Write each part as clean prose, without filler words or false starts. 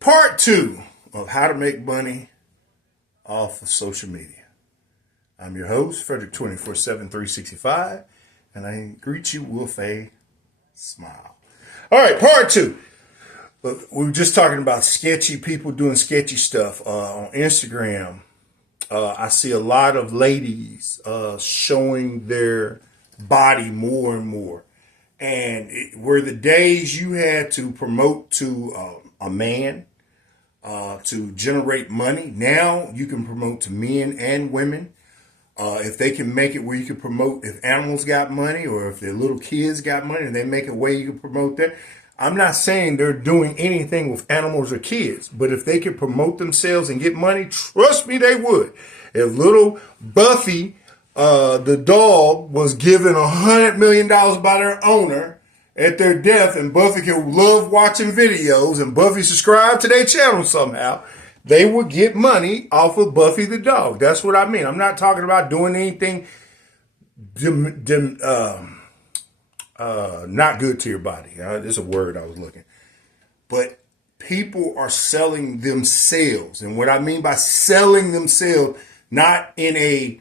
Part two of how to make money off of social media. I'm your host, Frederick 24/7, 365, and I greet you with a smile. All right, part two. Look, we were just talking about sketchy people doing sketchy stuff on Instagram. I see a lot of ladies showing their body more and more. And were the days you had to promote to a man to generate money, now you can promote to men and women. If they can make it where you can promote if animals got money or if their little kids got money and they make a way you can promote that. I'm not saying they're doing anything with animals or kids, but if they could promote themselves and get money, trust me, they would. If little Buffy, the dog, was given $100 million by their owner at their death and Buffy could love watching videos and Buffy subscribed to their channel somehow, they would get money off of Buffy the dog. That's what I mean. I'm not talking about doing anything not good to your body. There's a word I was looking. But people are selling themselves. And what I mean by selling themselves, not in a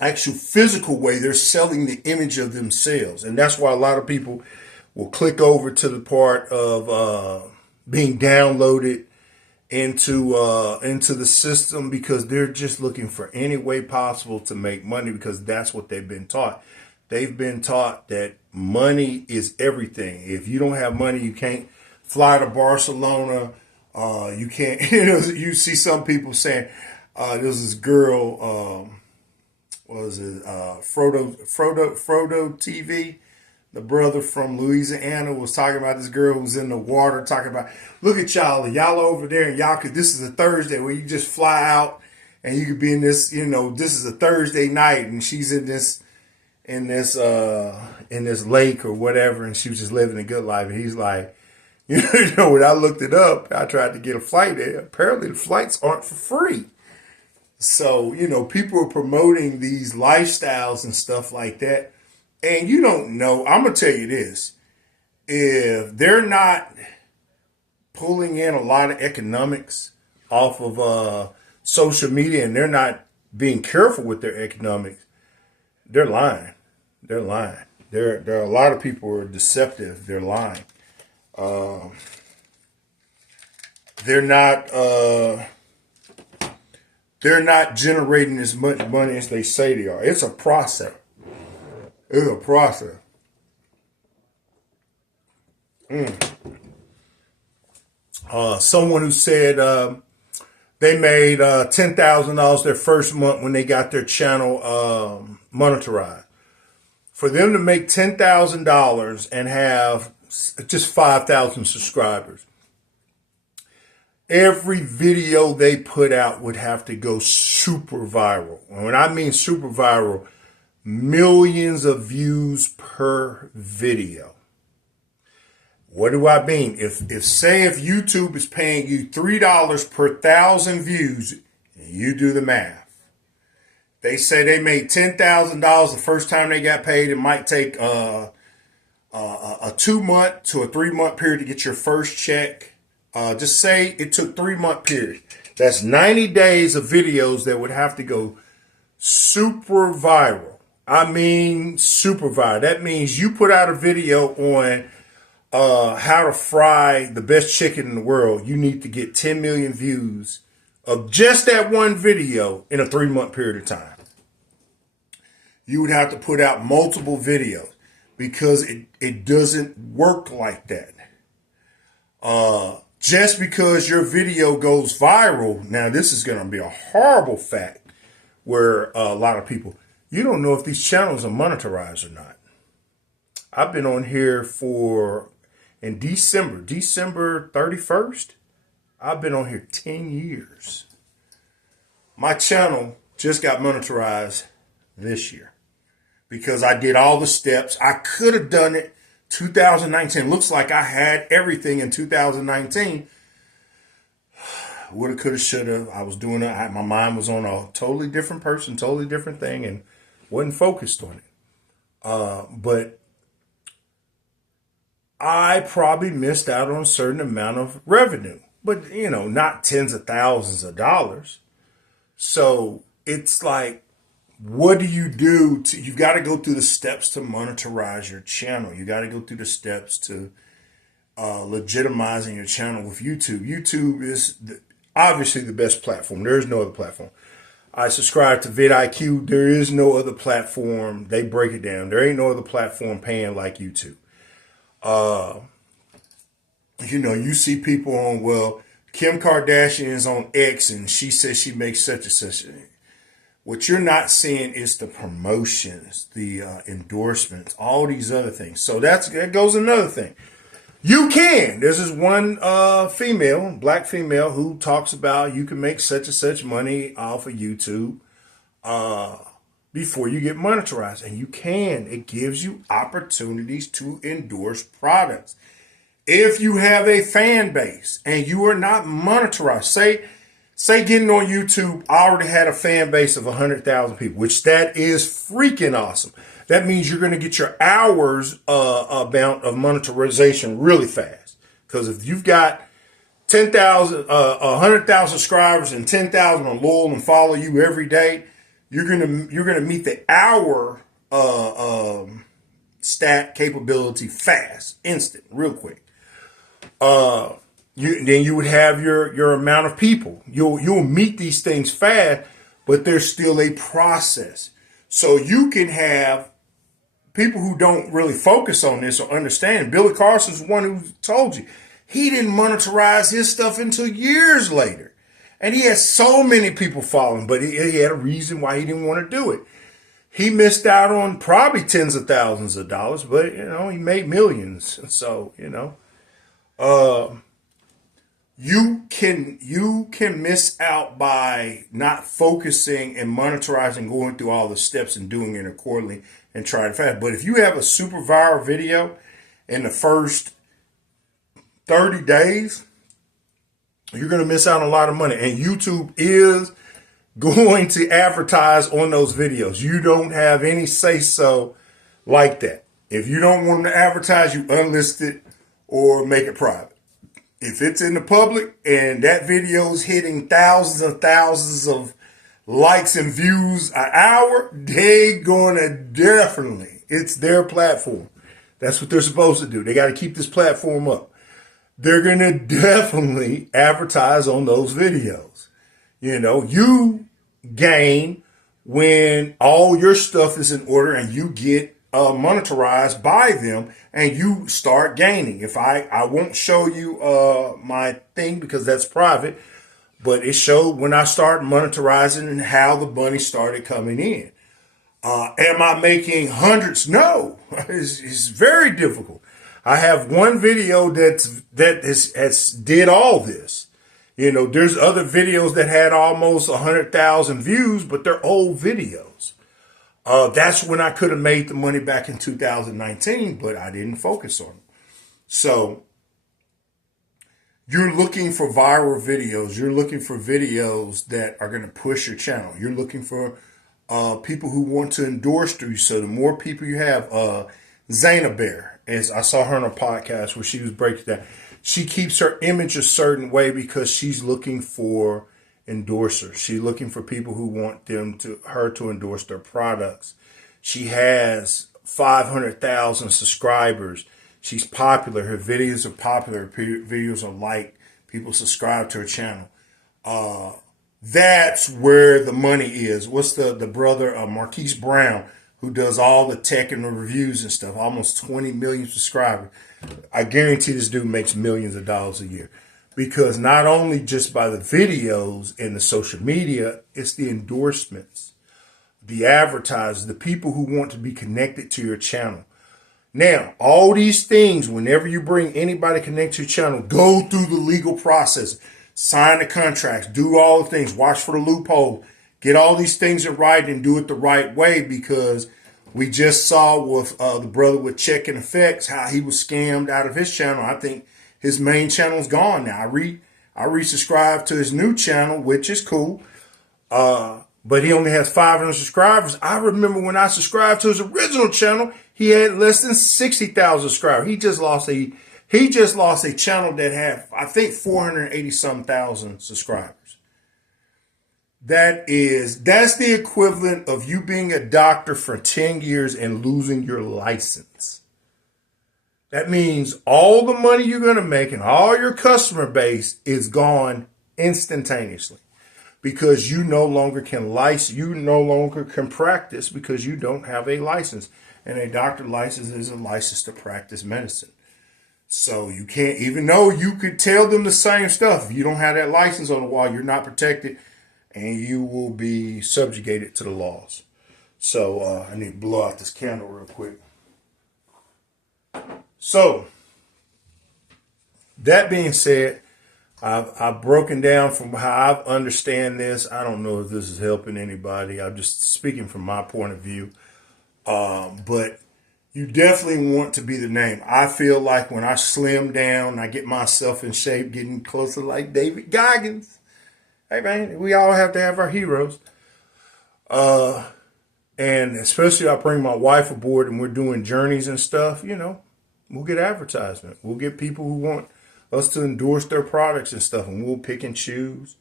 actual physical way, they're selling the image of themselves. And that's why a lot of people will click over to the part of being downloaded into the system because they're just looking for any way possible to make money because that's what they've been taught. They've been taught that money is everything. If you don't have money, you can't fly to Barcelona. You can't, you see some people saying, there's this girl, what was it? Frodo TV. The brother from Louisiana was talking about this girl who was in the water, talking about, look at y'all over there and y'all could, this is a Thursday where you just fly out and you could be in this, this is a Thursday night and she's in this lake or whatever and she was just living a good life. And he's like, when I looked it up, I tried to get a flight there. Apparently the flights aren't for free. So, people are promoting these lifestyles and stuff like that. And you don't know, I'm going to tell you this, if they're not pulling in a lot of economics off of social media and they're not being careful with their economics, they're lying. They're lying. There are a lot of people who are deceptive. They're lying. They're not generating as much money as they say they are. It's a process. It's a process. Someone who said they made $10,000 their first month when they got their channel monetized. For them to make $10,000 and have just 5,000 subscribers, every video they put out would have to go super viral. And when I mean super viral, millions of views per video. What do I mean? If YouTube is paying you $3 per 1,000 views, you do the math. They say they made $10,000 the first time they got paid. It might take a 2-month to a 3-month period to get your first check. Just say it took 3-month period. That's 90 days of videos that would have to go super viral. I mean, super viral. That means you put out a video on how to fry the best chicken in the world. You need to get 10 million views of just that one video in a 3-month period of time. You would have to put out multiple videos because it doesn't work like that. Just because your video goes viral, now this is going to be a horrible fact where a lot of people, you don't know if these channels are monetized or not. I've been on here in December 31st, I've been on here 10 years. My channel just got monetized this year because I did all the steps. I could have done it 2019. Looks like I had everything in 2019. Woulda, coulda, shoulda. I was doing it. My mind was on a totally different person, totally different thing, and wasn't focused on it. But I probably missed out on a certain amount of revenue, but not tens of thousands of dollars. So it's like, what do? You've got to go through the steps to monetize your channel. You got to go through the steps to legitimizing your channel with YouTube. YouTube is obviously the best platform. There is no other platform. I subscribe to vidIQ. There is no other platform. They break it down. There ain't no other platform paying like YouTube. You see people on, Kim Kardashian is on X and she says she makes such and such. What you're not seeing is the promotions, the endorsements, all these other things. So that goes another thing. You can. There's this one female, black female, who talks about you can make such and such money off of YouTube before you get monetized. And you can. It gives you opportunities to endorse products. If you have a fan base and you are not monetized, say getting on YouTube, I already had a fan base of 100,000 people, which that is freaking awesome. That means you're going to get your hours amount of monetization really fast. Because if you've got 10,000, 100,000 subscribers and 10,000 are loyal and follow you every day, you're gonna meet the hour stat capability fast, instant, real quick. Then you would have your amount of people. You'll meet these things fast, but there's still a process. So you can have people who don't really focus on this or understand. Billy Carson's the one who told you he didn't monetize his stuff until years later. And he has so many people following, but he had a reason why he didn't want to do it. He missed out on probably tens of thousands of dollars, but he made millions. So, you can miss out by not focusing and monetizing, going through all the steps and doing it accordingly and trying to fast. But if you have a super viral video in the first 30 days, you're going to miss out on a lot of money. And YouTube is going to advertise on those videos. You don't have any say-so like that. If you don't want them to advertise, you unlist it or make it private. If it's in the public and that video is hitting thousands of likes and views an hour, they gonna definitely, it's their platform. That's what they're supposed to do. They got to keep this platform up. They're gonna definitely advertise on those videos. You gain when all your stuff is in order and you get monetized by them and you start gaining. If I won't show you my thing because that's private, but it showed when I started monetizing and how the money started coming in. Am I making hundreds? No, it's very difficult. I have one video that has did all this. There's other videos that had almost 100,000 views, but they're old videos. That's when I could have made the money back in 2019, but I didn't focus on it. So you're looking for viral videos. You're looking for videos that are going to push your channel. You're looking for people who want to endorse you. So the more people you have, Zaina Bear, as I saw her on a podcast where she was breaking down, she keeps her image a certain way because she's looking for endorsers. She's looking for people who want her to endorse their products. She has 500,000 subscribers. She's popular. Her videos are popular. Her videos are liked. People subscribe to her channel. That's where the money is. What's the brother, Marquise Brown, who does all the tech and the reviews and stuff, almost 20 million subscribers. I guarantee this dude makes millions of dollars a year. Because not only just by the videos and the social media, it's the endorsements, the advertisers, the people who want to be connected to your channel. Now, all these things, whenever you bring anybody connected to your channel, go through the legal process, sign the contracts, do all the things, watch for the loophole, get all these things in writing and do it the right way, because we just saw with the brother with Check and Effects how he was scammed out of his channel. I think his main channel is gone now. I resubscribed to his new channel, which is cool. but he only has 500 subscribers. I remember when I subscribed to his original channel, he had less than 60,000 subscribers. He just lost a channel that had, I think, 480 some thousand subscribers. That's the equivalent of you being a doctor for 10 years and losing your license. That means all the money you're going to make and all your customer base is gone instantaneously because you no longer can practice because you don't have a license. And a doctor license is a license to practice medicine. So you can't, even though you could tell them the same stuff, if you don't have that license on the wall, you're not protected and you will be subjugated to the laws. So I need to blow out this candle real quick. So that being said, I've broken down from how I understand this. I don't know if this is helping anybody. I'm just speaking from my point of view. But you definitely want to be the name. I feel like when I slim down, I get myself in shape, getting closer like David Goggins. Hey, man, we all have to have our heroes. And especially I bring my wife aboard and we're doing journeys and stuff, we'll get advertisement. We'll get people who want us to endorse their products and stuff, and we'll pick and choose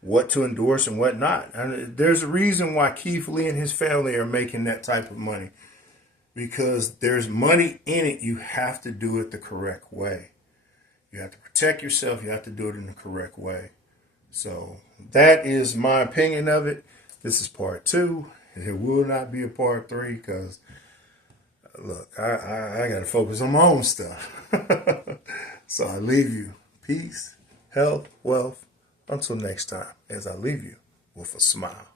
what to endorse and what not. And there's a reason why Keith Lee and his family are making that type of money, because there's money in it. You have to do it the correct way. You have to protect yourself. You have to do it in the correct way. So that is my opinion of it. This is part 2. There will not be a part 3 because, look, I got to focus on my own stuff. So I leave you peace, health, wealth. Until next time, as I leave you with a smile.